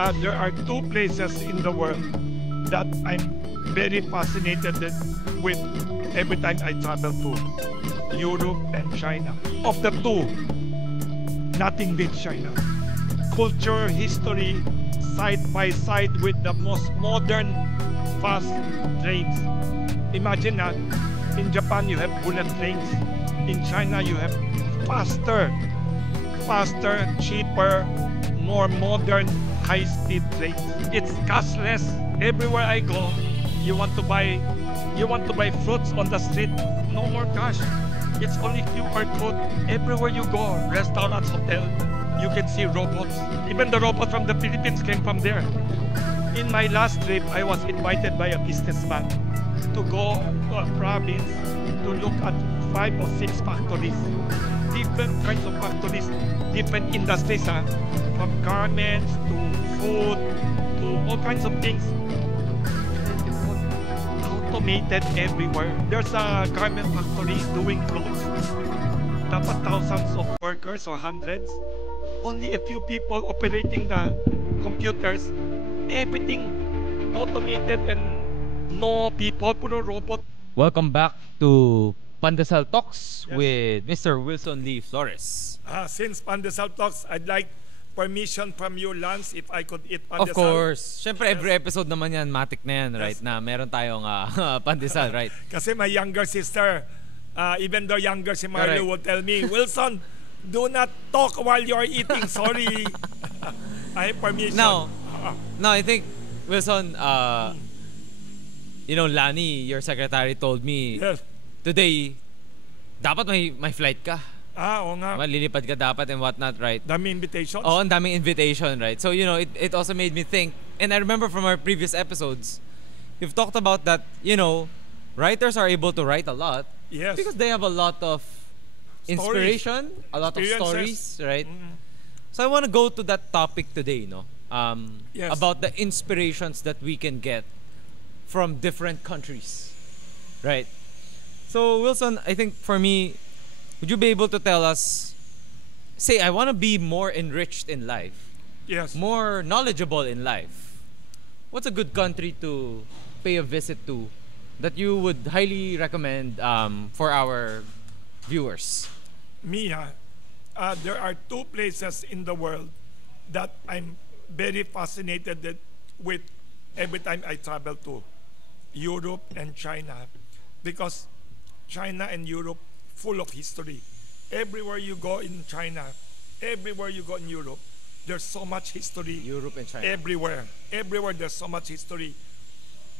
There are two places in the world that I'm very fascinated with every time I travel to: Europe and China. Of the two, nothing beats China. Culture, history, side by side with the most modern, fast trains. Imagine that in Japan you have bullet trains. In China you have faster, cheaper, more modern, high-speed trains. It's cashless. Everywhere I go, you want to buy fruits on the street, no more cash. It's only QR code. Everywhere you go, restaurants, hotel, you can see robots. Even the robot from the Philippines came from there. In my last trip, I was invited by a businessman to go to a province to look at 5 or 6 factories. Different kinds of factories, different industries, from garments to food to all kinds of things. Automated everywhere. There's a garment factory doing clothes. Dapat thousands of workers or hundreds. Only a few people operating the computers. Everything automated and no people, puro robot. Welcome back to Pandesal Talks Yes. with Mr. Wilson Lee Flores. Since Pandesal Talks, I'd like permission from you, Lance, if I could eat pandesal. Of course. Siyempre, every episode naman yan, matik na yan, right? Yes. Na meron tayong pandesal, right? Kasi my younger sister, even though younger si Marlo, Correct. would tell me, Wilson, do not talk while you're eating. Sorry. I have permission. Now, I think, Wilson, you know, Lani, your secretary told me Yes. today, dapat may flight ka. Oo nga. Malilipad ka dapat and whatnot, right? Dami invitations. Oo, ang daming invitation, right? So, you know, it also made me think, and I remember from our previous episodes, you've talked about that, you know, writers are able to write a lot. Yes. Because they have a lot of inspiration, a lot of stories, Experiences. right? So I want to go to that topic today, no? Yes. About the inspirations that we can get from different countries, right? So Wilson, I think for me, would you be able to tell us, say I want to be more enriched in life, Yes. more knowledgeable in life, what's a good country to pay a visit to that you would highly recommend for our viewers? Mia, there are two places in the world that I'm very fascinated with every time I travel to: Europe and China, because China and Europe full of history. Everywhere you go in China, everywhere you go in Europe, there's so much history. Europe and China. Everywhere there's so much history.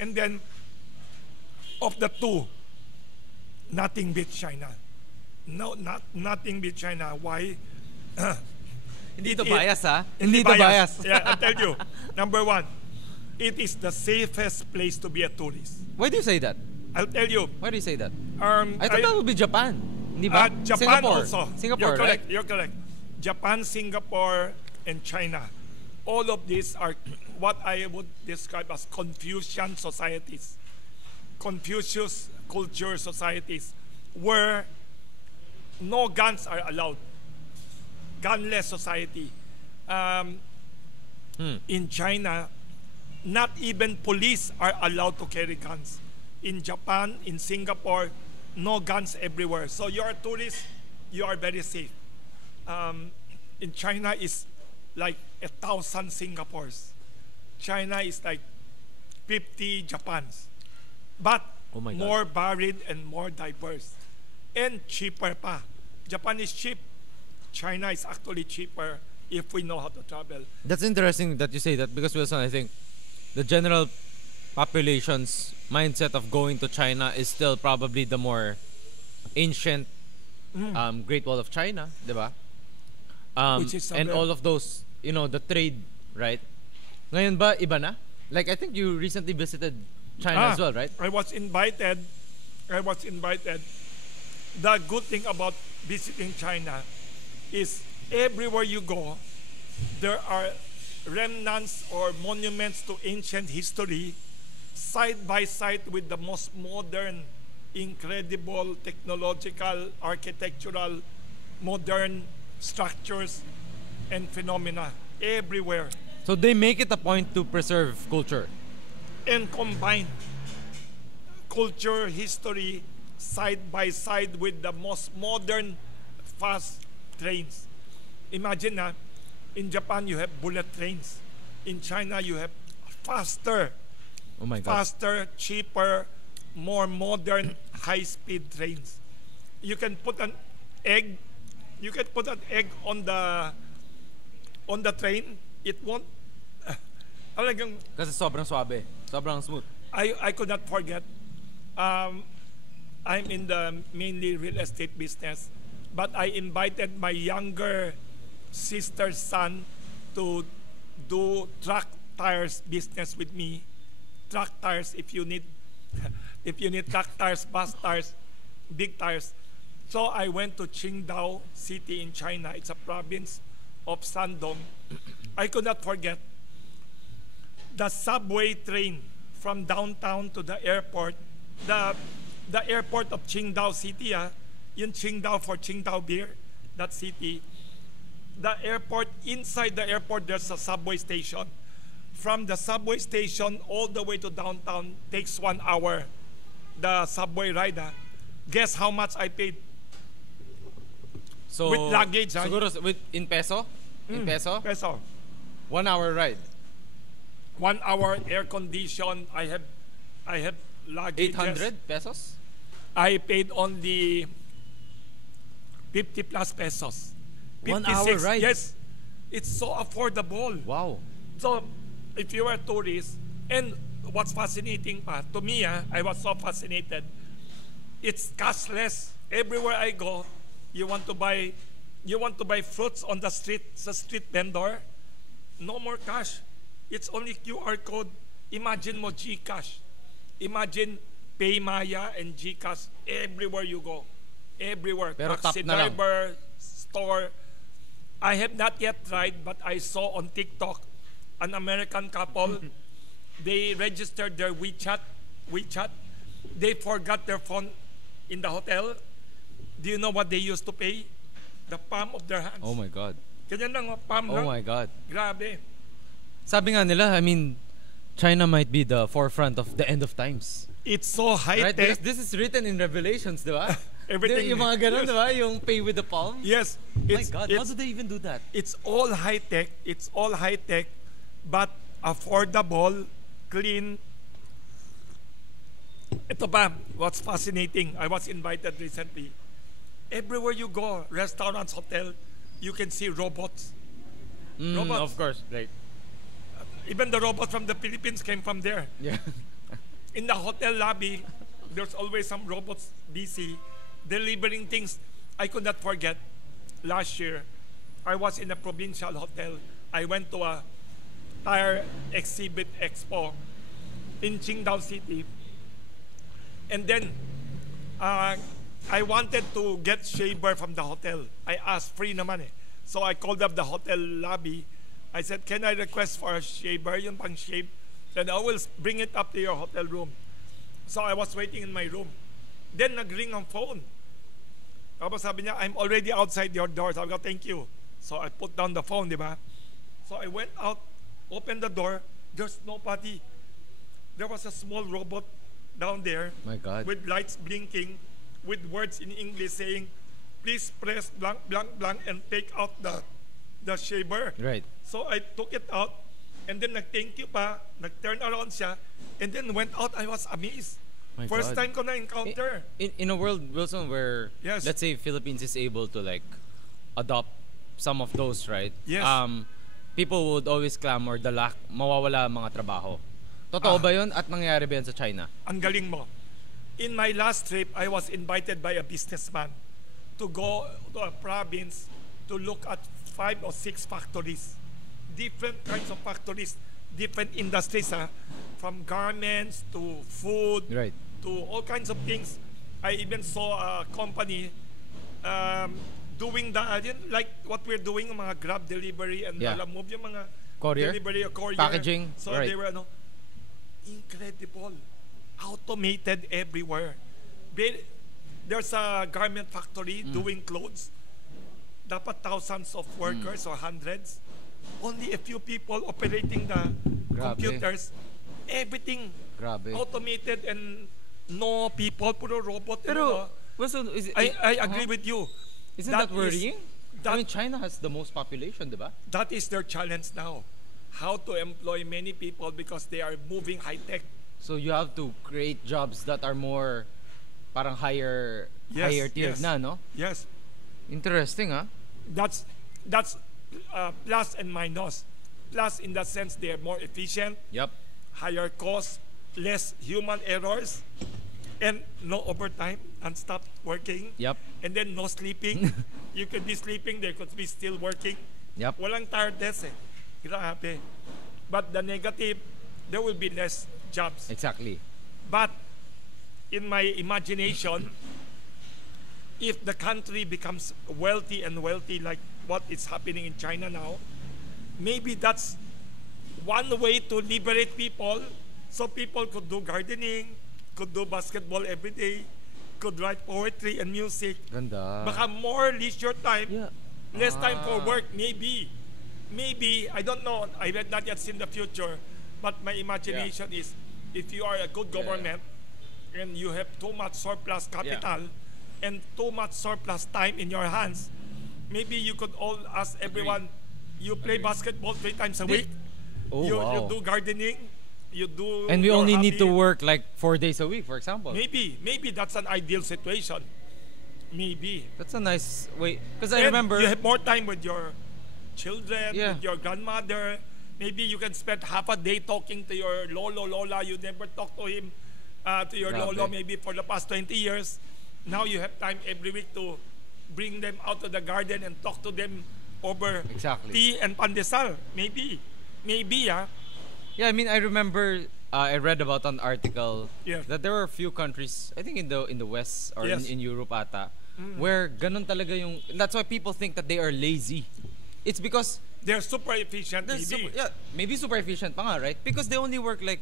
And then of the two, nothing beats China. No, nothing beats China. Why? Hindi to It- bias, ha? Hindi Hindi to bias. Yeah, I'll tell you. Number one, it is the safest place to be a tourist. Why do you say that? I'll tell you. Why do you say that? I I thought that would be Japan. Hindi ba? Japan Singapore. also. Singapore, You're correct. right? You're correct. Japan, Singapore, and China. All of these are what I would describe as Confucian societies. Confucius culture societies where no guns are allowed. Gunless society. In China, not even police are allowed to carry guns. In Japan, in Singapore, no guns everywhere. So you're a tourist, you are very safe. In China, is like 1,000 Singapores. China is like 50 Japans. But Oh my God. more varied and more diverse. And cheaper pa. Japan is cheap. China is actually cheaper if we know how to travel. That's interesting that you say that because, Wilson, I think the general population's mindset of going to China is still probably the more ancient Great Wall of China, di ba? Which is and somewhere- all of those, you know, the trade, right? Ngayon ba, iba na? Like, I think you recently visited China as well, right? I was invited. The good thing about visiting China is everywhere you go, there are remnants or monuments to ancient history side by side with the most modern, incredible, technological, architectural, modern structures and phenomena everywhere. So they make it a point to preserve culture. and combine culture, history, side by side with the most modern fast trains. Imagine na, in Japan you have bullet trains. In China you have faster, Oh my God. faster, cheaper, more modern, high-speed trains. You can put an egg, you can put an egg on the train. It won't. Talagang Kasi sobrang suabe. Sobrang smooth. I could not forget. I'm in the mainly real estate business, but I invited my younger sister's son to do truck tires business with me. Truck tires, if you need, if you need truck tires, bus tires, big tires. So I went to Qingdao City in China. It's a province of Shandong. I could not forget the subway train from downtown to the airport. The airport of Qingdao City, yung Qingdao for Qingdao beer, that city. The airport, inside the airport, there's a subway station. From the subway station all the way to downtown takes 1 hour. The subway ride. Guess how much I paid? So, With luggage, siguro in peso? In peso? Peso. 1 hour ride. 1 hour air condition. I have luggage. 800 pesos? I paid only 50 plus pesos. 1 hour ride? Yes. It's so affordable. Wow. So, if you are a tourist, and what's fascinating pa, to me, I was so fascinated. It's cashless. Everywhere I go, you want to buy fruits on the street, sa street vendor, no more cash. It's only QR code. Imagine mo GCash. Imagine PayMaya and GCash everywhere you go. Everywhere. Pero Taxi tap na lang. driver, store. I have not yet tried, but I saw on TikTok an American couple. They registered their WeChat. They forgot their phone in the hotel. Do you know what they used to pay? The palm of their hands. Oh my God. Ganyan lang, palm Oh lang. my God. Grabe. Sabi nga nila, I mean, China might be the forefront of the end of times. It's so Right? Because high-tech. this is written in Revelations, di ba? Everything. Yung mga ganun, Yes. di ba? Yung pay with the palm. Yes. Oh my God, how it's, do they even do that? it's all high-tech. It's all high-tech, but affordable, clean. Ito ba, what's fascinating, I was invited recently. Everywhere you go, restaurants, hotel, you can see robots. Robots. Of course, right. Even the robots from the Philippines came from there. Yeah. In the hotel lobby, there's always some robots busy delivering things. I could not forget last year, I was in a provincial hotel. I went to a tire exhibit expo in Qingdao City. And then I wanted to get shaver from the hotel. I asked, free naman eh. So I called up the hotel lobby. I said, can I request for a shaver, yung pang shave? Then I will bring it up to your hotel room. So I was waiting in my room. Then nag-ring ang phone. Tapos sabi niya, I'm already outside your door. Sabi ko, thank you. So I put down the phone, di ba? So I went out, opened the door. There's nobody. There was a small robot down there My God. with lights blinking, with words in English saying, please press blank, blank, blank, and take out the shaver. Right. So I took it out, and then nag-thank you pa, nag-turn around siya, and then went out. I was amazed. My First God. time ko na-encounter. In a world, Wilson, where Yes. let's say Philippines is able to like adopt some of those, right? Yes. People would always clamor the lack, mawawala ang mga trabaho. Totoo ba yun? At nangyayari ba yun sa China? Ang galing mo. In my last trip, I was invited by a businessman to go to a province to look at 5 or 6 factories. Different kinds of factories, different industries, from garments to food, Right. to all kinds of things. I even saw a company doing like what we're doing, yung mga Grab delivery and Yeah. Lalamove, yung mga Courier? delivery or courier. Packaging, So right. they were incredible, automated everywhere. There's a garment factory doing clothes. Dapat thousands of workers or hundreds. only a few people operating the Grabe. computers. Everything Grabe. automated and no people, puro robot. Pero, Wilson, I agree with you. Isn't that is- worrying? that- I mean, China has the most population, diba? That is their challenge now. How to employ many people because they are moving high tech. So you have to create jobs that are more parang higher tier yes. na, no? Yes, Interesting, ah. that's plus and minus. Plus in that sense they are more efficient, Yep. higher cost, less human errors, and no overtime, non-stop working, Yep. and then no sleeping. You could be sleeping, they could be still working. Yep. Walang tiredness eh. Grabe. But the negative, there will be less jobs. Exactly. But in my imagination, if the country becomes wealthy and wealthy like what is happening in China now, maybe that's one way to liberate people so people could do gardening, could do basketball every day, could write poetry and music. Ganda. Baka more leisure time, Yeah. less time for work, maybe. Maybe, I don't know, I have not yet seen the future, but my imagination is if you are a good government and you have too much surplus capital and too much surplus time in your hands, maybe you could all ask everyone, you play basketball 3 times a week, Oh, you wow. do gardening, you do And we your only need to hobby. work like 4 days a week, for example. Maybe that's an ideal situation. Maybe. That's a nice way. Because I And remember. you have more time with your children, Yeah. with your grandmother. Maybe you can spend half a day talking to your lolo, lola. You never talk to him, to your Grabe. lolo maybe for the past 20 years. Now you have time every week to bring them out to the garden and talk to them over Exactly. tea and pandesal. Maybe, yeah. Yeah, I mean, I remember I read about an article Yeah. that there were a few countries, I think in the West or Yes. in Europe ata, where ganun talaga yung. That's why people think that they are lazy. It's because They're super efficient. they're Maybe. maybe super efficient pa nga, right? Because they only work like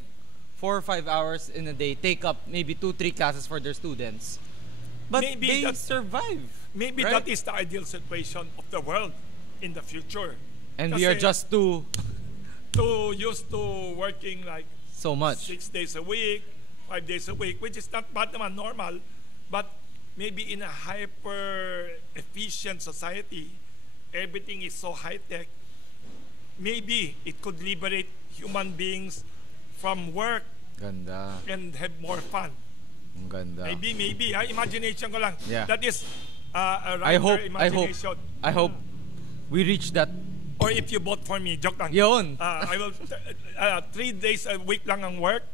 4 or 5 hours in a day, take up maybe 2-3 classes for their students, but Maybe they that's- survive. Maybe right? that is the ideal situation of the world in the future. And we are Kasi just too used to working like so much. 6 days a week, 5 days a week, which is not bad naman, normal. But maybe in a hyper efficient society, everything is so high tech. Maybe it could liberate human beings from work Ganda. and have more fun. Ang ganda. Maybe. Imagination ko lang. Yeah. That is a I writer imagination. hope we reach that. Or if you vote for me, joke lang. Yun. I will 3 days a week lang ang work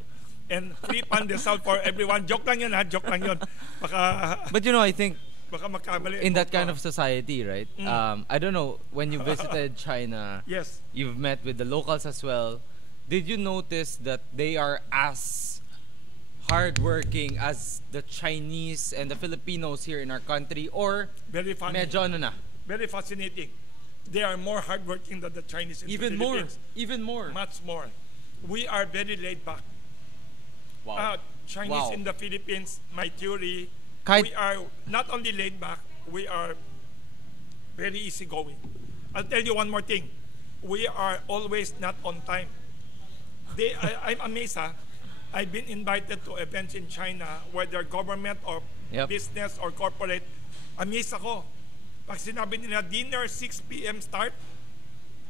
and free pandesal for everyone. Joke lang yun ha, joke lang yun. Baka But you know, I think magkamali. in that kind of society, right? I don't know, when you visited China, Yes. you've met with the locals as well. Did you notice that they are as hardworking as the Chinese and the Filipinos here in our country, or Very funny. medyo ano na? Very fascinating. They are more hardworking than the Chinese in the Even more. Philippines. Even more. Much more. We are very laid back. Wow. Chinese Wow. in the Philippines, my theory, Kahit- we are not only laid back, we are very easygoing. I'll tell you one more thing. We are always not on time. I'm amazed, ha? I've been invited to events in China, whether government or Yep. business or corporate. Amazed ako. Pag sinabi nila dinner 6 p.m. start,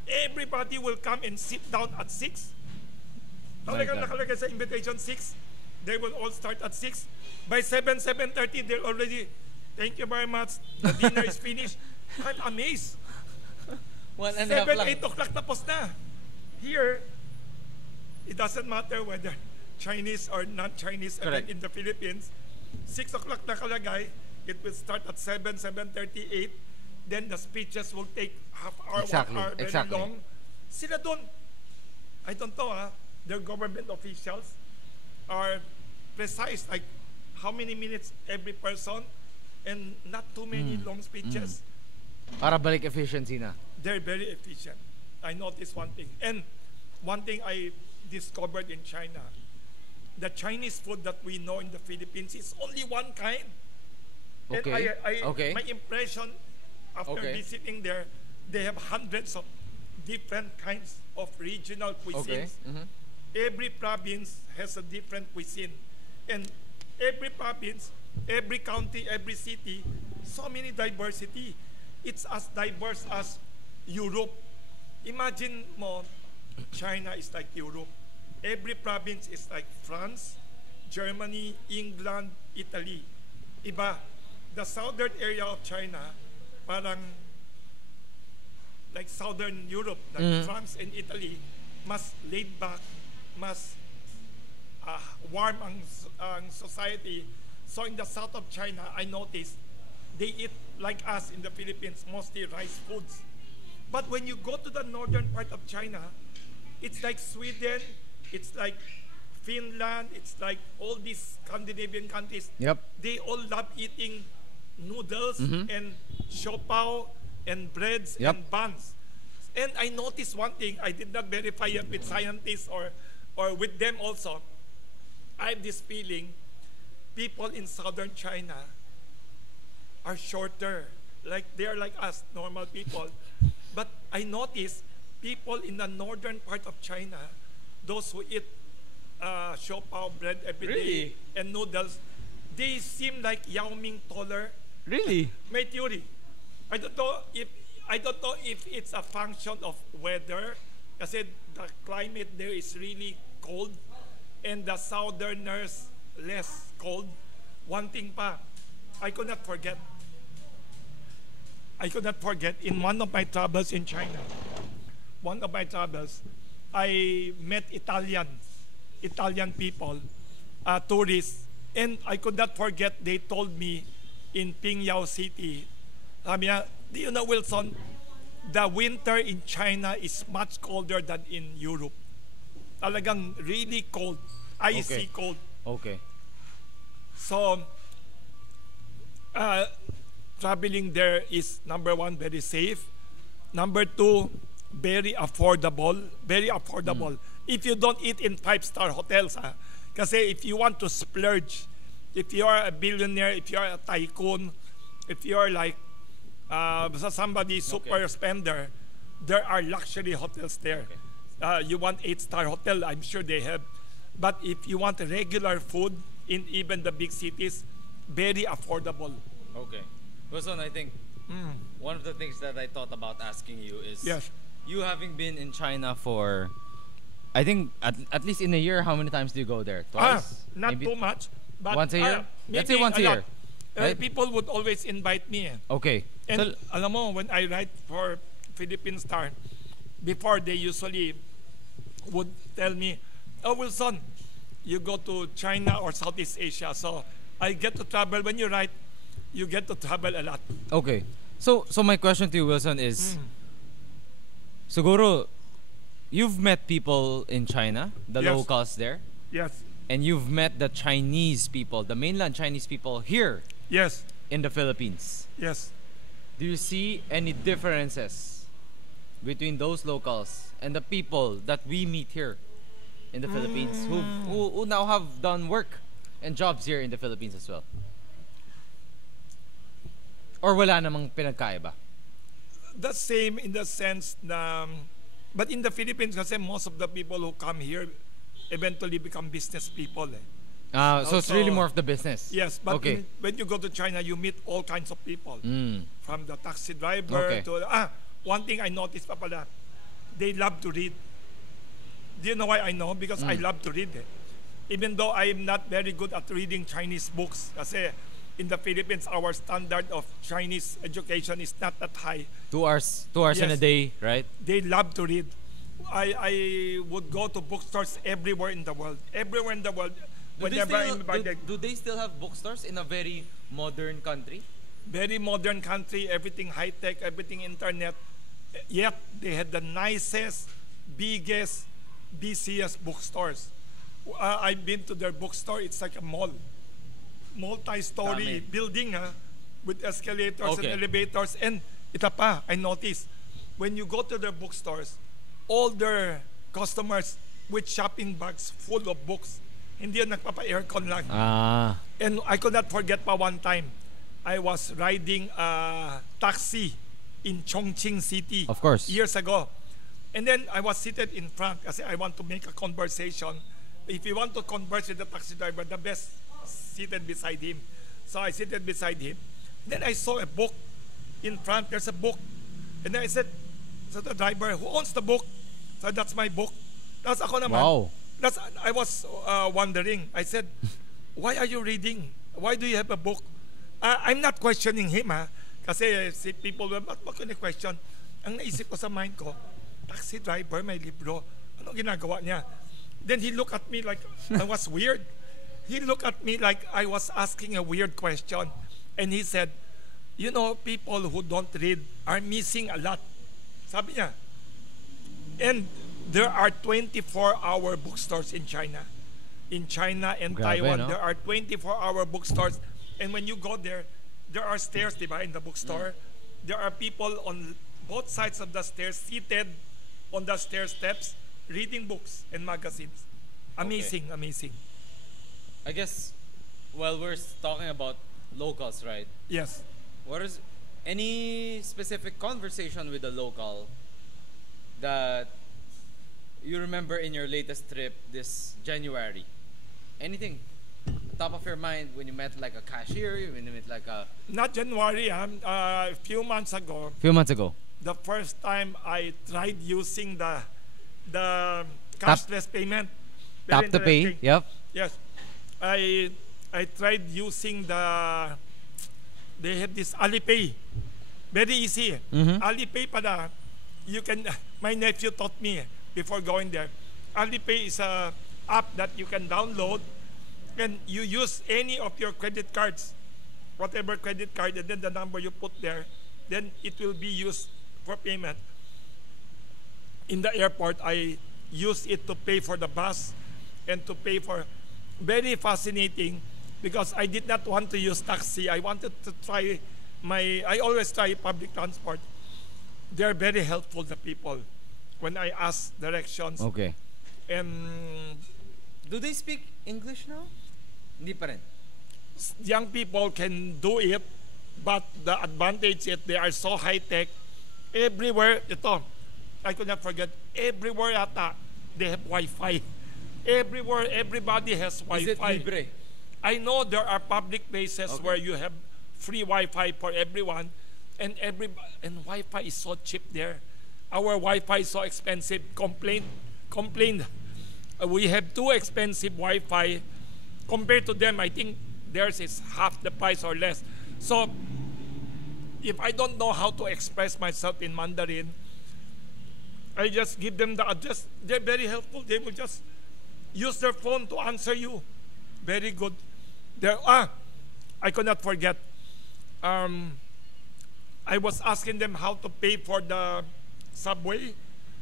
everybody will come and sit down at 6. Talagang God. nakalagay sa invitation 6. They will all start at 6. By 7:30, they're already, thank you very much, the dinner is finished. I'm amazed. 1.5 7, lang. 8 o'clock tapos na. Here, it doesn't matter whether Chinese or non-Chinese event Correct. in the Philippines. 6 o'clock nakalagay. It will start at 7, 7:38. Then the speeches will take half hour, Exactly, 1 hour, very exactly. long. Sila doon, I don't know, their government officials are precise, like how many minutes every person, and not too many long speeches. Para balik efficiency na. They're very efficient. I noticed one thing. And one thing I discovered in China, the Chinese food that we know in the Philippines is only one kind. Okay. And Okay. my impression after Okay. visiting there, they have hundreds of different kinds of regional Okay. cuisines. Mhm. Every province has a different cuisine. And every province, every county, every city, so many diversity. It's as diverse as Europe. Imagine mo, China is like Europe. Every province is like France, Germany, England, Italy. Iba. The southern area of China, parang like southern Europe, like France and Italy, mas laid back, mas warm ang society. So in the south of China, I noticed they eat like us in the Philippines, mostly rice foods. But when you go to the northern part of China, it's like Sweden, it's like Finland, it's like all these Scandinavian countries. Yep. They all love eating noodles and siopao and breads Yep. and buns. And I noticed one thing, I did not verify it with scientists or with them also. I have this feeling, people in southern China are shorter. Like they are like us, normal people. But I noticed people in the northern part of China, those who eat siopao bread every day Really? and noodles, they seem like Yao Ming taller. Really? My theory. I don't know if it's a function of weather, kasi the climate there is really cold and the southerners less cold. One thing pa, I could not forget in one of my travels in China, I met Italian people, tourists, and I could not forget they told me in Pingyao City, sabi niya, do you know, Wilson, the winter in China is much colder than in Europe. Talagang really cold, icy Okay. cold. Okay. So, traveling there is, number one, very safe. Number two, very affordable. Very affordable. If you don't eat in five-star hotels, kasi if you want to splurge, if you are a billionaire, if you are a tycoon, if you are like somebody super spender, there are luxury hotels there. You want 8-star hotel, I'm sure they have. But if you want regular food in even the big cities, very affordable. Okay. Wilson, I think one of the things that I thought about asking you is Yes. you having been in China for, I think at least in a year, how many times do you go there? Twice? Not Maybe too much. But, once a year? Let's say maybe once a lot. year. Right? People would always invite me. Okay. And So, alam mo, when I write for Philippine Star, before they usually would tell me, oh Wilson, you go to China or Southeast Asia. So I get to travel. When you write, you get to travel a lot. okay. So my question to you, Wilson, is siguro you've met people in China, the Yes. locals there, Yes. and you've met the Chinese people, the mainland Chinese people here Yes. in the Philippines. Yes. Do you see any differences between those locals and the people that we meet here in the Philippines who now have done work and jobs here in the Philippines as well? Or wala namang pinagkaiba? The same in the sense na, but in the Philippines kasi most of the people who come here eventually become business people. So it's Also- really more of the business. Yes, but okay. when you go to China, you meet all kinds of people. From the taxi driver Okay. to, one thing I noticed pa pala, they love to read. Do you know why I know? Because I love to read. Even though I am not very good at reading Chinese books, kasi in the Philippines, our standard of Chinese education is not that high. 2 hours in a Yes. day, right? They love to read. I would go to bookstores everywhere in the world. Everywhere in the world. Whenever I'm invited. do they still have bookstores in a very modern country? Very modern country, everything high-tech, everything internet. Yet, they had the nicest, biggest, busiest bookstores. I've been to their bookstore. It's like a mall. Multi-story Dami. building with escalators Okay. and elevators. And ito pa, I noticed, when you go to their bookstores, all their customers with shopping bags full of books. Hindi yan nagpapa-aircon lang. And I could not forget pa one time, I was riding a taxi in Chongqing City. Of course. Years ago. And then I was seated in front kasi I want to make a conversation. If you want to converse with the taxi driver, the best seated beside him. So I seated beside him. Then I saw a book in front. There's a book. And then I said to the driver, who owns the book? So that's my book. That's ako naman. Wow. I was wondering. I said, why are you reading? Why do you have a book? I'm not questioning him, ha? Kasi si people, ba't mo question? Ang naisip ko sa mind ko, taxi driver, may libro. Ano ginagawa niya? Then he looked at me like I was weird. He looked at me like I was asking a weird question. And he said, you know, people who don't read are missing a lot. Sabi niya. And there are 24-hour bookstores in China. In China and Grabe, Taiwan, no? there are 24-hour bookstores. And when you go there are stairs, diba, in the bookstore. There are people on both sides of the stairs seated on the stair steps reading books and magazines. Amazing, amazing. I guess while we're talking about locals, right? Yes. What is any specific conversation with a local that you remember in your latest trip this January? Anything? Top of your mind when you met like a cashier, when you met like a Not January, a few months ago, the first time I tried using the cashless payment. Very Tap to pay. interesting. Yep. Yes. I tried using they have this Alipay. Very easy. Alipay pala. You can, my nephew taught me before going there. Alipay is a app that you can download and you use any of your credit cards, whatever credit card, and then the number you put there, then it will be used for payment. In the airport, I used it to pay for the bus and to pay for, very fascinating because I did not want to use taxi. I wanted to try I always try public transport. They're very helpful, the people, when I ask directions. Okay. And Do they speak English now? Hindi pa rin. young people can do it, but the advantage is they are so high-tech. Everywhere, I could not forget, everywhere yata, they have Wi-Fi. Everywhere, everybody has Wi-Fi. Is it libre? I know there are public places where you have free Wi-Fi for everyone, and Wi-Fi is so cheap there. Our Wi-Fi is so expensive. Complain. We have too expensive Wi-Fi. Compared to them, I think theirs is half the price or less. So, if I don't know how to express myself in Mandarin, I just give them the address. They're very helpful. They will just use their phone to answer you. Very good. I could not forget. I was asking them how to pay for the subway.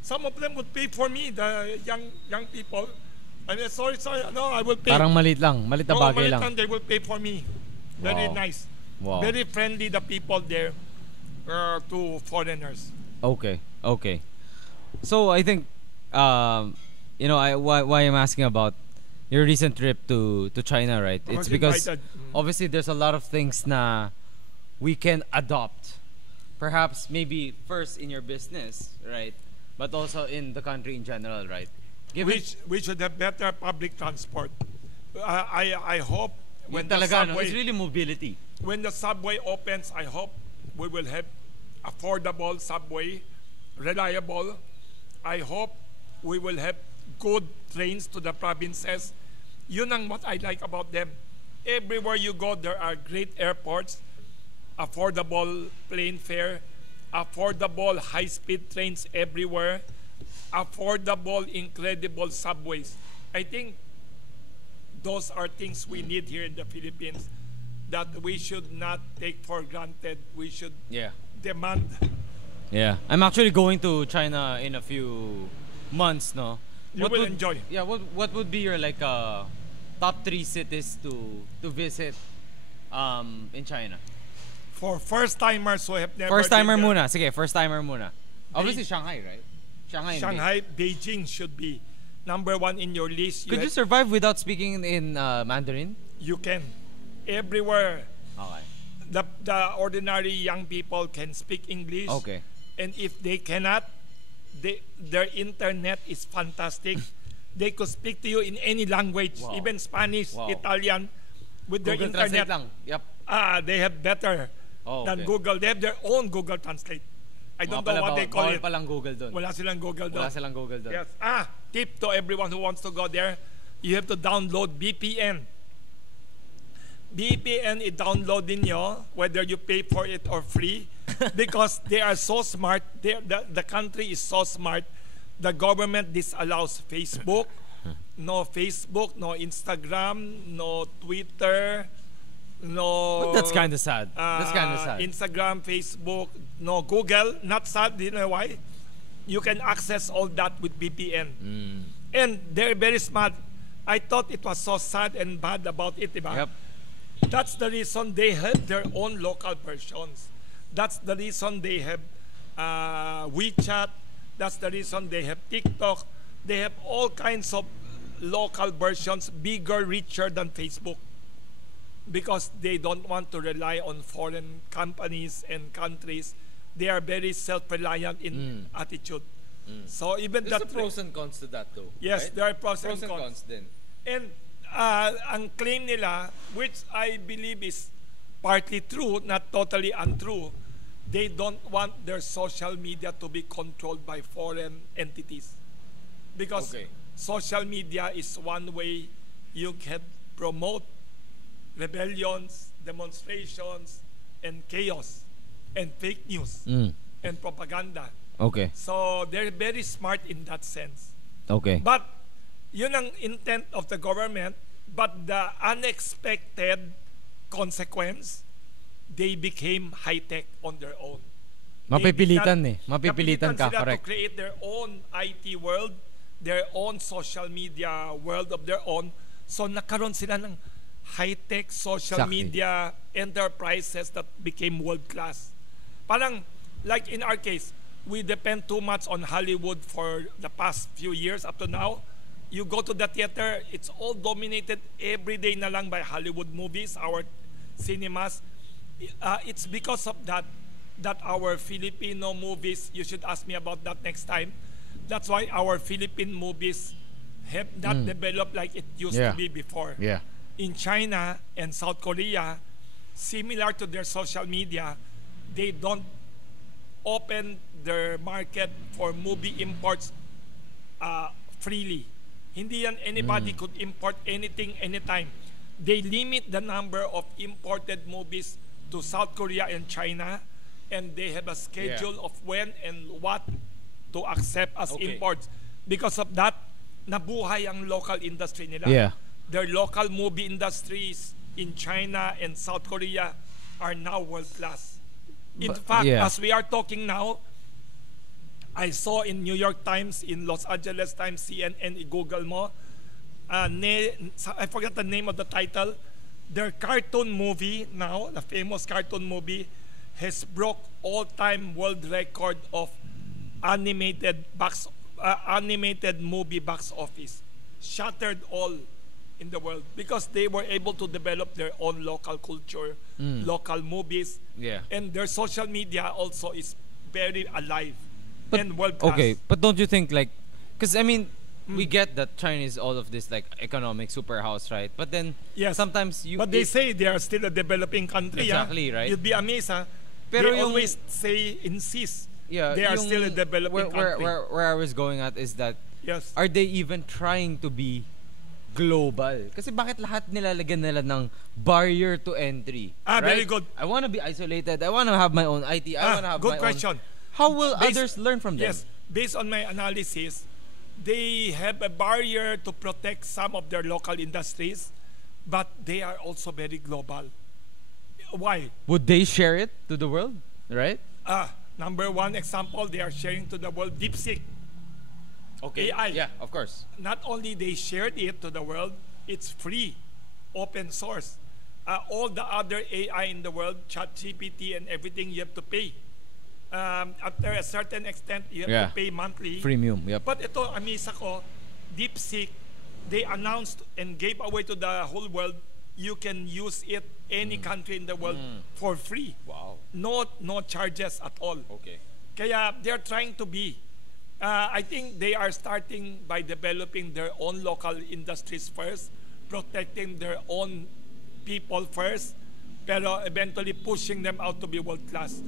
Some of them would pay for me, the young people. I mean, sorry, no, I will pay. Parang malit na bagay lang. They will pay for me. Very Wow. nice. Wow. Very friendly, the people there to foreigners. Okay. So I think, why I'm asking about your recent trip to China, right? I It's was because invited. obviously there's a lot of things na we can adopt. Perhaps maybe first in your business, right? But also in the country in general, right? We should have better public transport. I hope when the it's subway, really mobility. when the subway opens, I hope we will have affordable subway, reliable. I hope we will have good trains to the provinces. Yun ang what I like about them. Everywhere you go, there are great airports, affordable plane fare, affordable high-speed trains everywhere, affordable, incredible subways. I think those are things we need here in the Philippines that we should not take for granted. We should demand. Yeah. I'm actually going to China in a few months, no? You will enjoy. Yeah, what would be your top 3 cities to visit in China? For first-timers who have never First-timer been there, muna. Sige, first-timer muna. Obviously Shanghai, right? Shanghai, Beijing should be number 1 in your list. Could you survive without speaking in Mandarin? You can. Everywhere. Okay. The ordinary young people can speak English. Okay. And if they cannot, their internet is fantastic. They could speak to you in any language, Wow. even Spanish, Wow. Italian, with their Google internet. Translate lang. Yep. They have better Oh, than okay. Google. They have their own Google Translate. I don't know what they call Bawal it. palang Google doon. Wala silang Google doon. Wala silang Google doon. Yes. Tip to everyone who wants to go there. You have to download VPN. VPN, i-download ninyo, whether you pay for it or free, because they are so smart. The country is so smart. The government disallows Facebook, no Instagram, no Twitter, no... But that's kind of sad. That's kind of sad. Instagram, Facebook, no Google. Not sad, you know why? You can access all that with VPN. And they're very smart. I thought it was so sad and bad about it, diba? Yep. That's the reason they have their own local versions. That's the reason they have WeChat. That's the reason they have TikTok. They have all kinds of local versions, bigger, richer than Facebook, because they don't want to rely on foreign companies and countries. They are very self-reliant in attitude. So even There's that... the pros and cons to that though. Yes, right? there are pros Pros and and cons. cons din. And ang claim nila, which I believe is partly true, not totally untrue, they don't want their social media to be controlled by foreign entities. Because Okay. social media is one way you can promote rebellions, demonstrations, and chaos, and fake news, and propaganda. Okay. So they're very smart in that sense. Okay. But yun ang intent of the government, but the unexpected consequence, they became high-tech on their own. Mapipilitan They did not- Mapipilitan ka, sila correct. to create their own IT world, their own social media world of their own. So nagkaroon sila ng high-tech social Exactly. media enterprises that became world-class. Parang, like in our case, we depend too much on Hollywood for the past few years up to now. You go to the theater, it's all dominated every day na lang by Hollywood movies, our cinemas. It's because of that our Filipino movies, you should ask me about that next time. That's why our Philippine movies have not developed like it used Yeah. to be before. Yeah. In China and South Korea, similar to their social media, they don't open their market for movie imports freely. Hindi yan anybody could import anything anytime. They limit the number of imported movies to South Korea and China, and they have a schedule of when and what to accept as Okay. imports. Because of that, nabuhay ang local industry nila. Yeah. Their local movie industries in China and South Korea are now world-class. In fact, yeah. as we are talking now, I saw in New York Times, in Los Angeles Times, CNN, Google mo, I forgot the name of the title. Their cartoon movie now, the famous cartoon movie, has broke all-time world record of animated movie box office. Shattered all in the world because they were able to develop their own local culture, local movies, Yeah. and their social media also is very alive and world-class. Okay, but don't you think like, because I mean, we get that China is all of this like economic superhouse, right? But then Yes. sometimes you. But they say they are still a developing country. Exactly, right? You'd be amazed, ha? Pero They yung- always insist yeah, they are yung- still a developing country. where I was going at is that Yes. are they even trying to be global? Kasi bakit lahat nilalagyan nila ng barrier to entry? Very right? good. I want to be isolated. I want to have my own IT. I want to have Good my question. own. How will Based- others learn from them? Yes, based on my analysis, they have a barrier to protect some of their local industries, but they are also very global. Why? Would they share it to the world? Right? Number one example, they are sharing to the world DeepSeek. Okay. AI. Yeah, of course. Not only they shared it to the world, it's free, open source. All the other AI in the world, ChatGPT and everything, you have to pay. After a certain extent, you have Yeah. to pay monthly. Freemium. Yep. But ito, amazed ako, DeepSeek, they announced and gave away to the whole world, you can use it any country in the world for free. Wow. No charges at all. Okay. Kaya they're trying to be I think they are starting by developing their own local industries first, protecting their own people first, pero eventually pushing them out to be world class.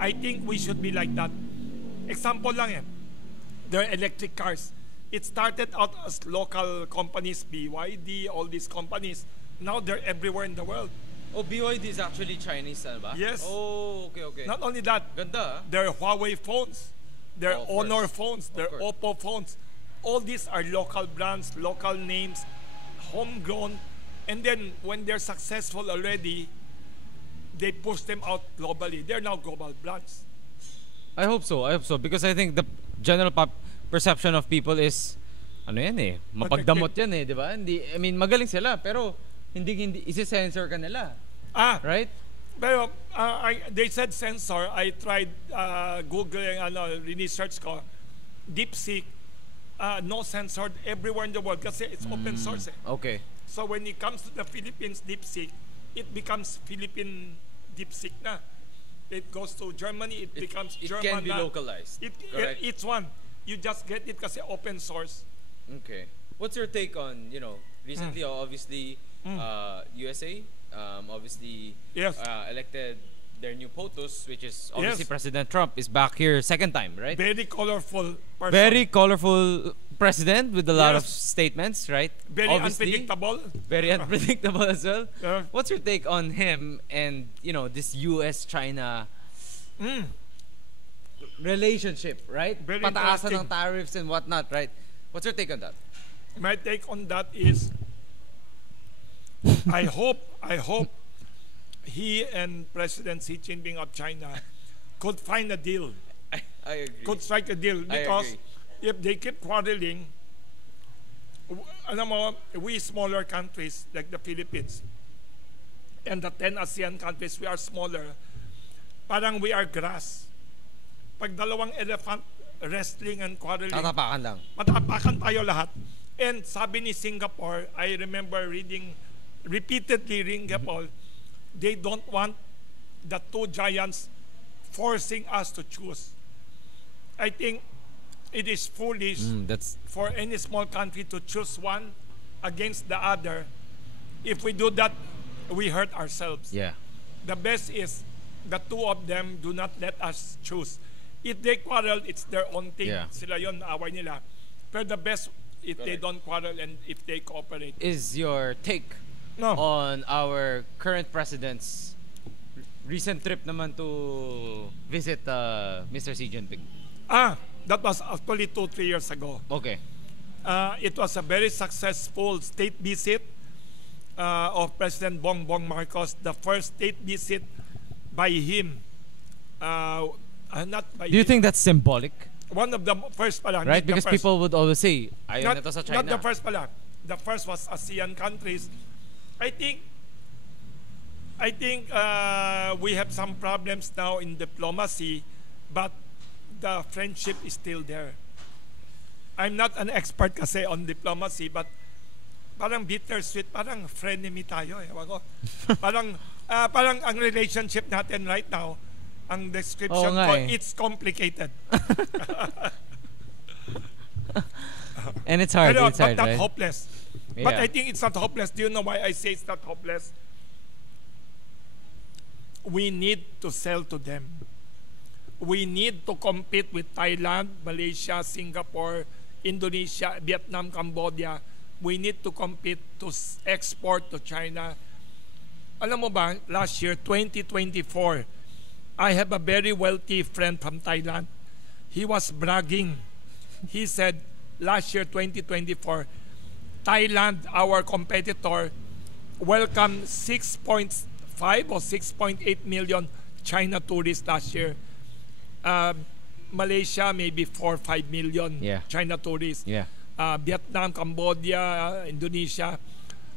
I think we should be like that. Example lang eh, their electric cars. It started out as local companies, BYD, all these companies. Now they're everywhere in the world. Oh, BYD is actually Chinese, ano ba? Yes. Oh, okay, okay. Not only that, Ganda, ah. their Huawei phones, their Of Honor course. phones, Of their course. Oppo phones. All these are local brands, local names, homegrown. And then when they're successful already, they push them out globally. They're now global brands. I hope so. I hope so because I think the general perception of people is ano yan eh, mapagdamot yan eh, di ba? Hindi, I mean, magaling sila pero hindi isi-censor ka nila. Right? Pero they said censor. I tried Googling, research ko. DeepSeek, no censored everywhere in the world kasi it's open source eh. Okay. So when it comes to the Philippines DeepSeek, it becomes Philippine DeepSeek na. It goes to Germany, it becomes It German can be na. localized. Correct. It's one. You just get it kasi open source. Okay. What's your take on, recently obviously USA obviously Yes. elected their new POTUS, which is obviously Yes. President Trump is back here second time, right? Very colorful person. Very colorful president with a lot of Yes. statements, right? Very Obviously, unpredictable. very unpredictable as well. Yeah. What's your take on him and this US-China relationship, right? Very Pataasan interesting. ng tariffs and whatnot, right? What's your take on that? My take on that is I hope he and President Xi Jinping of China could find a deal, I agree. could strike a deal I because agree. if they keep quarreling, alam mo, we smaller countries like the Philippines and the 10 ASEAN countries, we are smaller. Parang we are grass. Pag dalawang elephant wrestling and quarreling, Tatapakan lang. matapakan tayo lahat. And sabi ni Singapore, I remember repeatedly reading Singapore, they don't want the two giants forcing us to choose. I think it is foolish That's for any small country to choose one against the other. If we do that, we hurt ourselves. yeah. The best is the two of them do not let us choose. If they quarrel, it's their own thing. Yeah. Sila yon, away nila. But the best if they Correct. don't quarrel and if they cooperate. Is your take No. on our current president's recent trip naman to visit Mr. Xi Jinping? That was actually 2-3 years ago. Okay. It was a very successful state visit of President Bongbong Marcos, the first state visit by him. Not by Do you him. think that's symbolic? One of the first pala. Right? not the Because first. people would always say, ayaw na to sa China. Not the first pala. The first was ASEAN countries. I think we have some problems now in diplomacy, but the friendship is still there. I'm not an expert kasi on diplomacy, but parang bittersweet, parang frenemy tayo eh. Ewan ko. parang ang relationship natin right now, ang description Oo nga ko, eh. it's complicated. And it's hard. Pero It's hard, not right? hopeless. But Yeah. I think it's not hopeless. Do you know why I say it's not hopeless? We need to sell to them. We need to compete with Thailand, Malaysia, Singapore, Indonesia, Vietnam, Cambodia. We need to compete to export to China. Alam mo ba, last year, 2024, I have a very wealthy friend from Thailand. He was bragging. He said, last year, 2024, Thailand, our competitor, welcomed 6.5 or 6.8 million China tourists last year. Malaysia, maybe 4 or 5 million Yeah. China tourists. Yeah. Vietnam, Cambodia, Indonesia.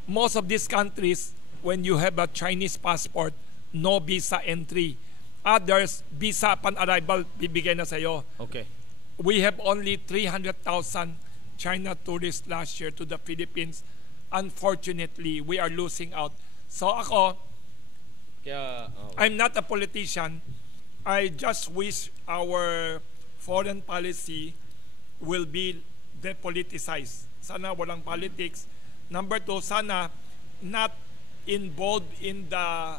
Most of these countries, when you have a Chinese passport, no visa entry. Others, visa upon arrival, bibigay na sa'yo. Okay. We have only 300,000 China tourists last year to the Philippines. Unfortunately, we are losing out. So ako, Kaya, I'm not a politician. I just wish our foreign policy will be depoliticized. Sana walang politics. Number two, sana not involved in the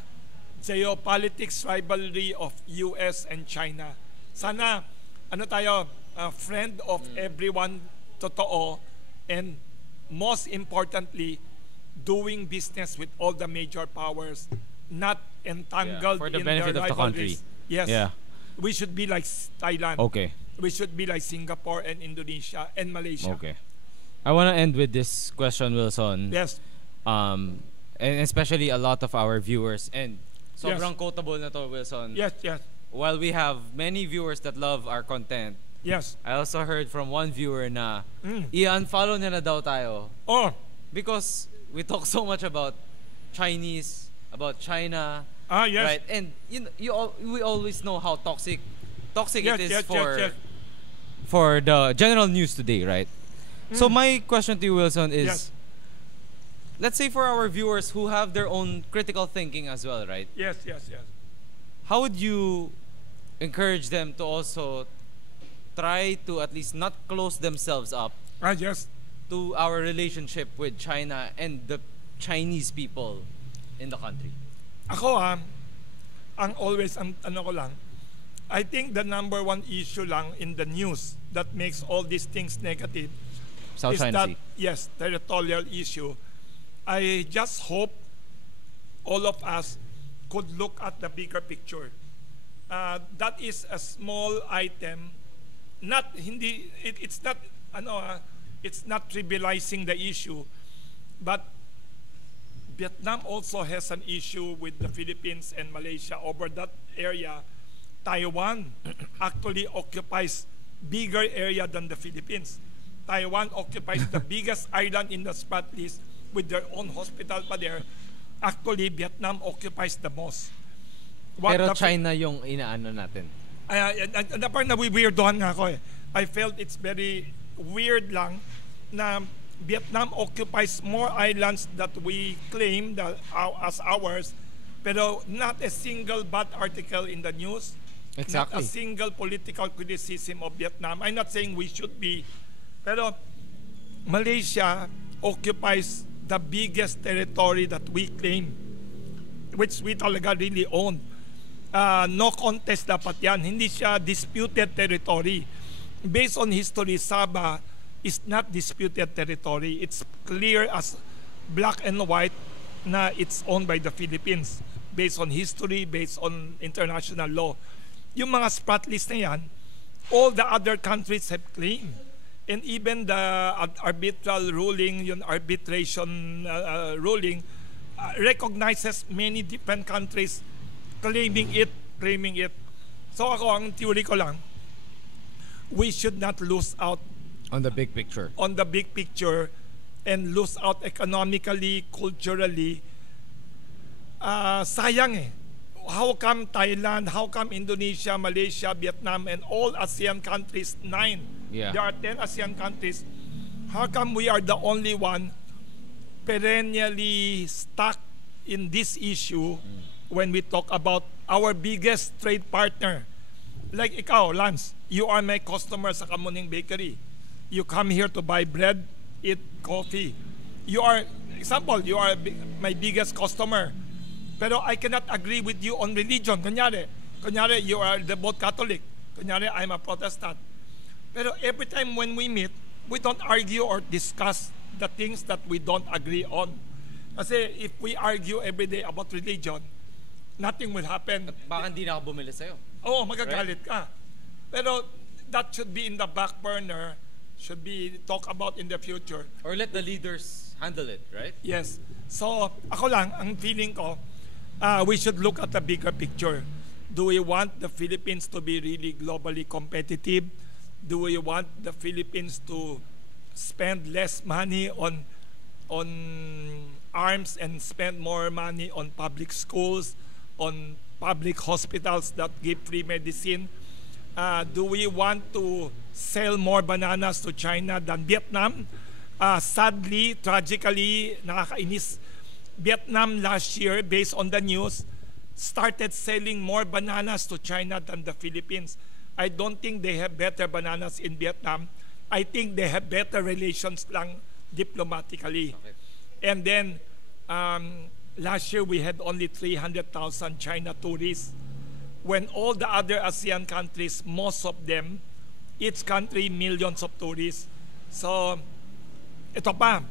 geopolitics rivalry of US and China. Sana, ano tayo, a friend of everyone, totoo, and most importantly, doing business with all the major powers, not entangled for the in benefit their of the country. rivalries. Yes. Yeah. We should be like Thailand. Okay. We should be like Singapore and Indonesia and Malaysia. Okay. I want to end with this question, Wilson. Yes. And especially a lot of our viewers, and sobrang quotable na to, Wilson. Yes, yes. While we have many viewers that love our content, Yes. I also heard from one viewer na i-unfollow niya na daw tayo Oh, because we talk so much about Chinese, about China, yes. right? And we always know how toxic Yes, it is yes, for yes. for the general news today, right? So my question to you, Wilson, is Yes. let's say for our viewers who have their own critical thinking as well, right? Yes, yes, yes. How would you encourage them to also try to at least not close themselves up Yes. to our relationship with China and the Chinese people in the country? Ako ang always, ano ko lang, I think the number one issue lang in the news that makes all these things negative South is China that, Sea. yes, territorial issue. I just hope all of us could look at the bigger picture. That is a small item. It's not it's not trivializing the issue, but Vietnam also has an issue with the Philippines and Malaysia over that area. Taiwan actually occupies bigger area than the Philippines. Taiwan occupies the biggest island in the spot list with their own hospital pa there. Actually, Vietnam occupies the most. Pero China yung inaano natin. Na parang nawiweirdohan nga ako eh. I felt it's very weird lang na Vietnam occupies more islands that we claim that as ours, pero not a single bad article in the news. Exactly. Not a single political criticism of Vietnam. I'm not saying we should be, pero Malaysia occupies the biggest territory that we claim, which we talaga really own. No contest dapat yan. Hindi siya disputed territory. Based on history, Sabah is not disputed territory. It's clear as black and white na it's owned by the Philippines. Based on history, based on international law. Yung mga spot list na yan, all the other countries have claimed. And even the arbitral ruling, yung arbitration ruling, recognizes many different countries claiming it. So ako, ang theory ko lang, we should not lose out On the big picture. on the big picture and lose out economically, culturally. Sayang eh. How come Thailand, how come Indonesia, Malaysia, Vietnam, and all ASEAN countries, 9, Yeah. there are 10 ASEAN countries, how come we are the only one perennially stuck in this issue when we talk about our biggest trade partner? Like ikaw, Lance, you are my customer sa Kamuning Bakery. You come here to buy bread, eat coffee. You are, example, you are my biggest customer. Pero I cannot agree with you on religion. Kunyari, you are devout Catholic. Kunyari, I'm a Protestant. Pero every time when we meet, we don't argue or discuss the things that we don't agree on. Kasi if we argue every day about religion, nothing will happen. Baka hindi na ako bumili sa'yo. Oo, magagalit ka. Pero that should be in the back burner, should be talked about in the future. Or let the leaders handle it, right? Yes. So, ako lang, ang feeling ko, we should look at the bigger picture. Do we want the Philippines to be really globally competitive? Do we want the Philippines to spend less money on arms and spend more money on public schools, on public hospitals that give free medicine? Do we want to sell more bananas to China than Vietnam? Sadly, tragically, nakakainis, Vietnam last year, based on the news, started selling more bananas to China than the Philippines. I don't think they have better bananas in Vietnam. I think they have better relations lang diplomatically. Okay. And then, last year we had only 300,000 China tourists. When all the other ASEAN countries, most of them, each country, millions of tourists. So, ito pa,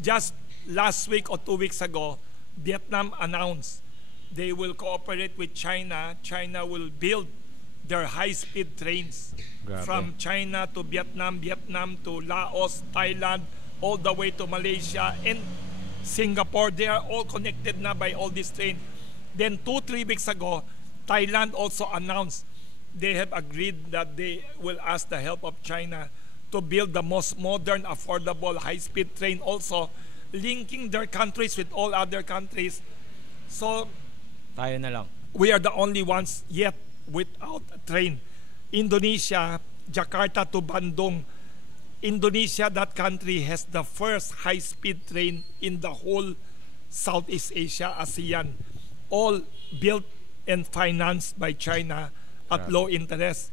just last week or 2 weeks ago, Vietnam announced they will cooperate with China. China will build their high-speed trains Grabe. from China to Vietnam, Vietnam to Laos, Thailand, all the way to Malaysia and Singapore. They are all connected na by all these trains. Then 2-3 weeks ago, Thailand also announced they have agreed that they will ask the help of China to build the most modern, affordable, high-speed train also, linking their countries with all other countries. So, Tayo na lang. we are the only ones yet without a train. Indonesia, Jakarta to Bandung. Indonesia, that country, has the first high-speed train in the whole Southeast Asia, ASEAN. All built and financed by China at Grabe. low interest.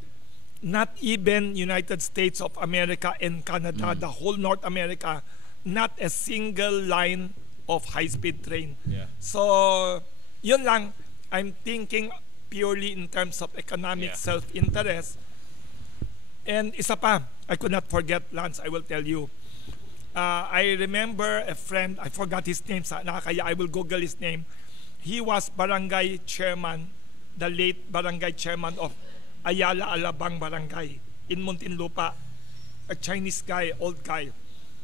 Not even United States of America and Canada, the whole North America, not a single line of high-speed train. Yeah. So, yun lang. I'm thinking purely in terms of economic Yeah. self-interest. And isa pa, I could not forget, Lance, I will tell you. I remember a friend, I forgot his name, nakakaya, I will Google his name. He was barangay chairman, the late barangay chairman of Ayala Alabang Barangay in Muntinlupa. A Chinese guy, old guy.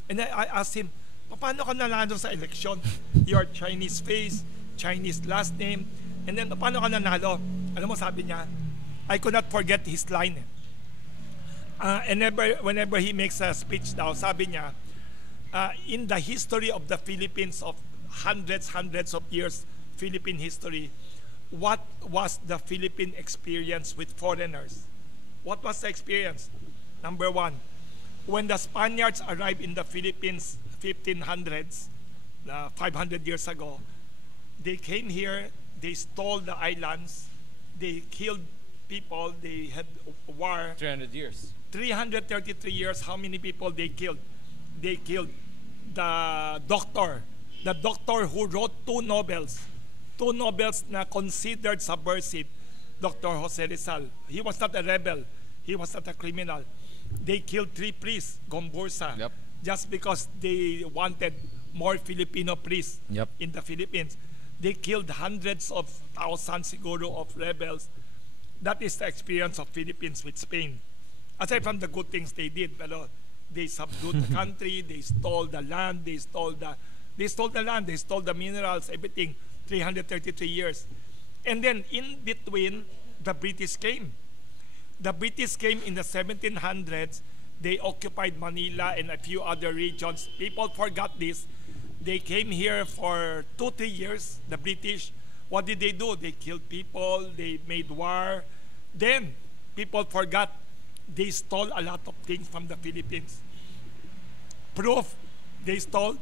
And I asked him, paano ka nanalo sa election? Your Chinese face, Chinese last name, and then paano ka nanalo? Alam mo, sabi niya, I could not forget his line. And whenever he makes a speech daw, sabi niya, in the history of the Philippines of hundreds of years, Philippine history, what was the Philippine experience with foreigners? What was the experience? Number one, when the Spaniards arrived in the Philippines 1500s, 500 years ago, they came here, they stole the islands, they killed people, they had war. 300 years. 333 years, how many people they killed? They killed the doctor who wrote two novels na considered subversive, Dr. Jose Rizal. He was not a rebel. He was not a criminal. They killed 3 priests, Gombursa, Yep. just because they wanted more Filipino priests Yep. in the Philippines. They killed hundreds of thousands siguro of rebels. That is the experience of Philippines with Spain. Aside from the good things they did, pero they subdued the country, they stole the land, they stole the minerals, everything. 333 years. And then in between, the British came. The British came in the 1700s. They occupied Manila and a few other regions. People forgot this. They came here for 2-3 years, the British. What did they do? They killed people, they made war. Then, people forgot they stole a lot of things from the Philippines. Proof, they stole.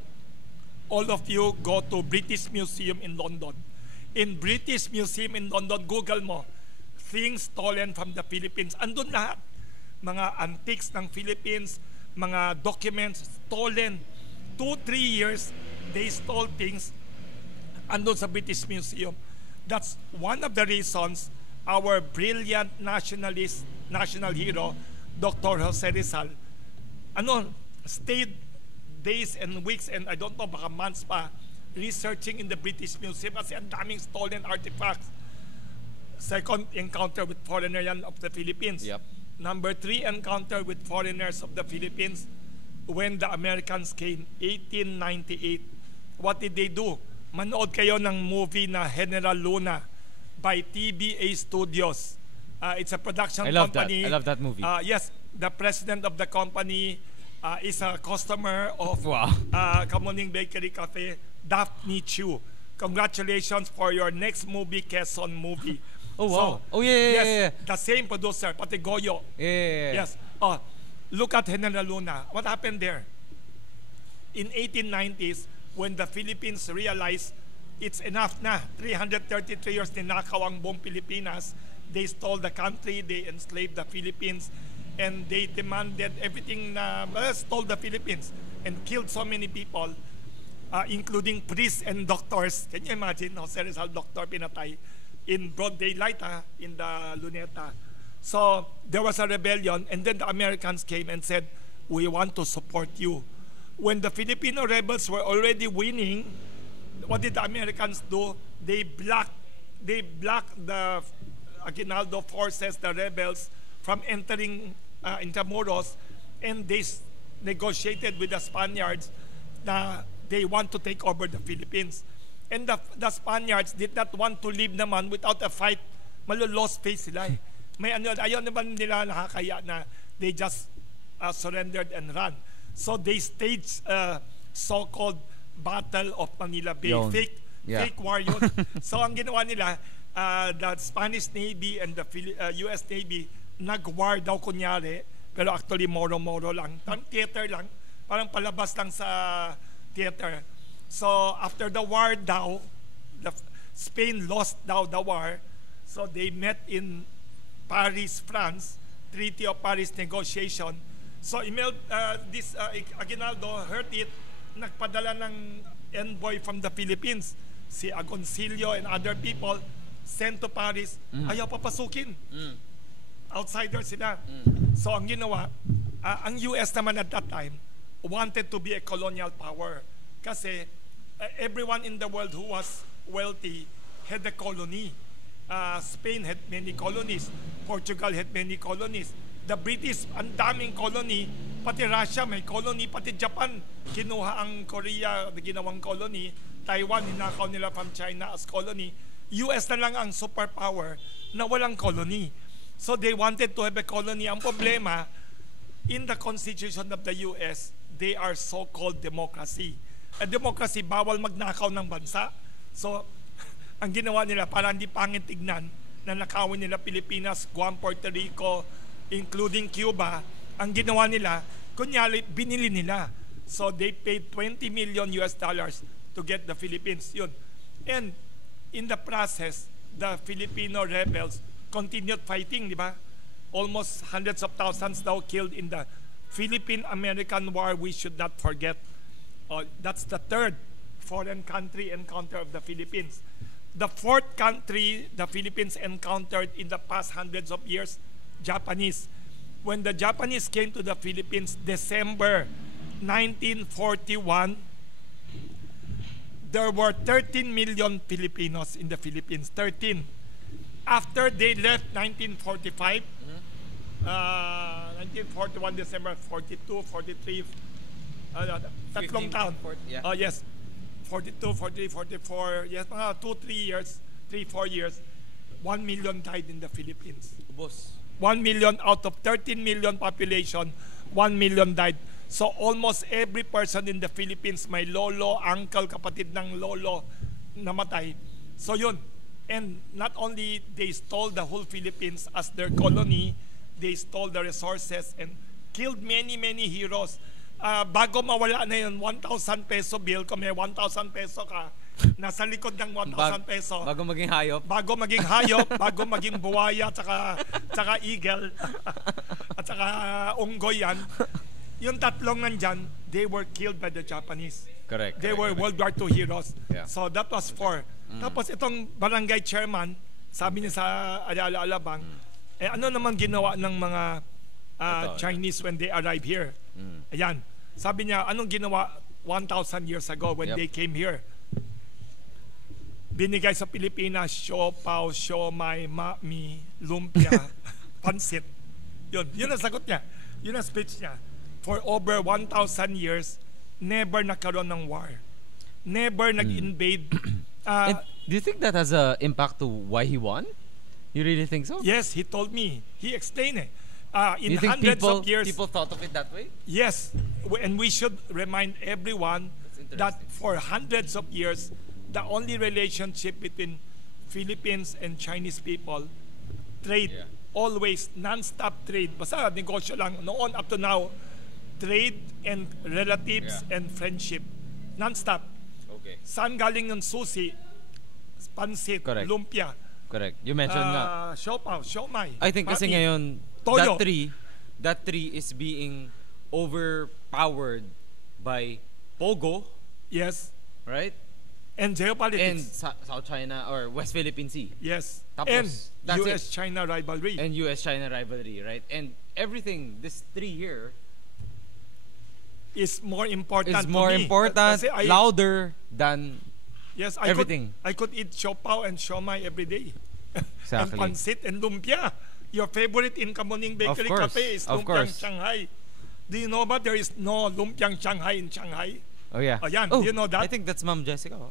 All of you go to British Museum in London. In British Museum in London, Google mo, things stolen from the Philippines. Andun lahat. Mga antiques ng Philippines, mga documents stolen. 2-3 years, they stole things. Andun sa British Museum. That's one of the reasons our brilliant national hero, Dr. Jose Rizal, stayed days and weeks and I don't know, baka months pa, researching in the British Museum kasi ang daming stolen artifacts. Second encounter with foreigner yan of the Philippines. Yep. Number 3 encounter with foreigners of the Philippines when the Americans came, 1898. What did they do? Manood kayo ng movie na General Luna by TBA Studios. It's a production I love company. that. I love that movie. Yes, the president of the company is a customer of Wow. Kamuning Bakery Cafe, Daphne Chu. Congratulations for your next movie, Quezon movie. Oh, wow. Oh, yeah, yes, yeah. the same producer, pati Goyo. Yeah. Yes. Oh, look at General Luna. What happened there? In 1890s, when the Philippines realized it's enough na, 333 years ninakaw ang buong Pilipinas, they stole the country, they enslaved the Philippines, and they demanded everything na stole the Philippines and killed so many people, including priests and doctors. Can you imagine? Jose Rizal, doctor, pinatay in broad daylight in the Luneta. So there was a rebellion, and then the Americans came and said, we want to support you. When the Filipino rebels were already winning, what did the Americans do? They blocked the Aguinaldo forces, the rebels, from entering Intramuros, and they negotiated with the Spaniards na they want to take over the Philippines. And the Spaniards did not want to leave naman without a fight. Malo-lost face sila eh. May ayaw naman nila nakakaya na they just surrendered and ran. So they staged so-called Battle of Manila Bay. Fake war yun. So ang ginawa nila, the Spanish Navy and the US Navy nag-war daw kunyari, pero actually moro-moro lang. Theater lang. Parang palabas lang sa theater. So after the war daw, Spain lost daw the war. So they met in Paris, France, Treaty of Paris negotiation. So this Aguinaldo heard it, nagpadala ng envoy from the Philippines, si Agoncillo and other people, sent to Paris, ayaw papasukin. Outsiders sila. So ang ginawa, ang US naman at that time wanted to be a colonial power. Kasi everyone in the world who was wealthy had a colony. Spain had many colonies. Portugal had many colonies. The British, ang daming colony. Pati Russia may colony. Pati Japan, kinuha ang Korea, ginawang colony. Taiwan, hinakaw nila from China as colony. US na lang ang superpower na walang colony. So they wanted to have a colony. Ang problema, in the constitution of the US, they are so-called democracy. A democracy, bawal magnakaw ng bansa. So, ang ginawa nila para hindi pangit tignan na nakawin nila Pilipinas, Guam, Puerto Rico, including Cuba, ang ginawa nila, kunyari, binili nila. So they paid $20 million to get the Philippines. Yun. And in the process, the Filipino rebels continued fighting, di ba? Almost hundreds of thousands daw killed in the Philippine-American War, we should not forget. That's the third foreign country encounter of the Philippines. The fourth country the Philippines encountered in the past hundreds of years, Japanese. When the Japanese came to the Philippines, December 1941, there were 13 million Filipinos in the Philippines. 13. After they left 1945, 1941, December 42, 43, tatlong taon. Yeah. Yes. 42, 43, 44, yes, mga 3-4 years, 1 million died in the Philippines. Boss. 1 million out of 13 million population, 1 million died. So almost every person in the Philippines, may lolo, uncle, kapatid ng lolo, namatay. So yun. And not only they stole the whole Philippines as their colony, they stole the resources and killed many, many heroes. Bago mawala na yun, 1,000 peso bill, kung may 1,000 peso ka, nasa likod ng 1,000 peso. Bago maging hayop. Bago maging hayop, bago maging buwaya, tsaka eagle, at tsaka unggoy yan. Yung tatlong nandyan, they were killed by the Japanese. Correct. They were World War II heroes. Yeah. So that was 4. Tapos itong barangay chairman, sabi niya sa Alabang, ano naman ginawa ng mga Chinese when they arrive here? Ayan. Sabi niya, anong ginawa 1,000 years ago when they came here? Binigay sa Pilipinas, siopaw, siomay, mami, lumpia, pansit. Yun ang sagot niya. Yun ang speech niya. For over 1,000 years, never nagkaroon ng war. Never nag-invade. Do you think that has an impact to why he won? You really think so? Yes, he told me. He explained it. In you think hundreds of years, people thought of it that way? yes, and we should remind everyone that for hundreds of years, the only relationship between Philippines and Chinese people, trade, always non-stop trade. Basta negosyo lang, noon up to now, trade and relatives and friendship, non-stop. Okay. Saan galing ng susi, pansit, Correct. lumpia, Correct. You mentioned nga. siopaw, siomay. I think kasi mami, ngayon, toyo. that tree that tree is being overpowered by Pogo, Yes. right? And geopolitics. And South China or West Philippine Sea. yes. Tapos, And that's it. US-China rivalry. And US-China rivalry, right? And everything, this tree here, is more important is to more me. important, Kasi louder than yes, everything. I could eat siopaw and siomai every day. And Exactly. pancit and lumpia. Your favorite in Kamuning Bakery course, Cafe is of lumpiang course. Shanghai. Do you know about there is no lumpiang Shanghai in Shanghai? Oh yeah. Ayan, Oh, do you know that? I think that's Ma'am Jessica. Oh.